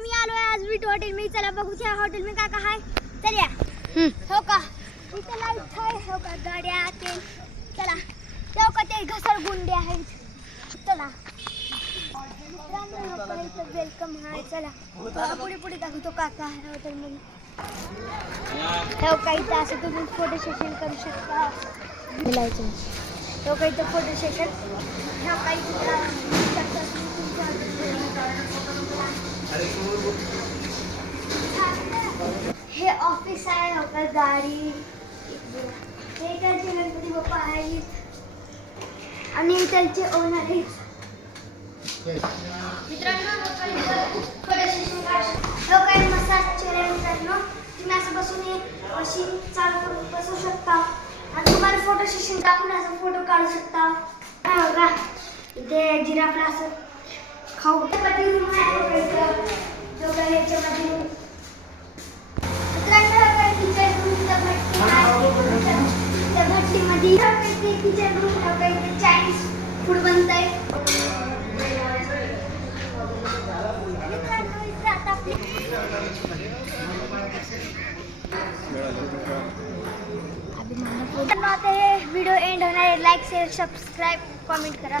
मी आलोय आज विट हॉटेल में. चला बघू त्या हॉटेल में काय आहे. चला हो का इथे लाईट आहे. हो का गाड्या ते. चला तेव्हा का ते घसरगुंडी आहेत. चला मित्रांनो हो का इथं वेलकम आहे. चला पुढे पुढे दाखवतो काका आहे हॉटेल मध्ये. हो का इथं असं तुम्ही फोटो सेशन करू शकता. बोलायचं हो का इथं फोटो सेशन. हो का इथं हे ऑफिस आहे. हो का गाडी हे त्यांचे गणपती बाप्पा आहेत आणि त्यांचे ओनर आहेत. मित्रांनो हो काय मसाज चेअर आहे. मित्रांनो तुम्ही असं बसून मशीन चालू करून बसू शकता आणि तुम्हाला फोटो सेशन टाकून असं फोटो काढू शकता. हो का इथे जिराफला असं खाऊ मित्रांनो किचन रूम त्या भट्टीमध्ये किचन रूम चायनीज फूड बनतंय. व्हिडिओ एंड होणार. लाईक शेअर सबस्क्राईब कमेंट करा.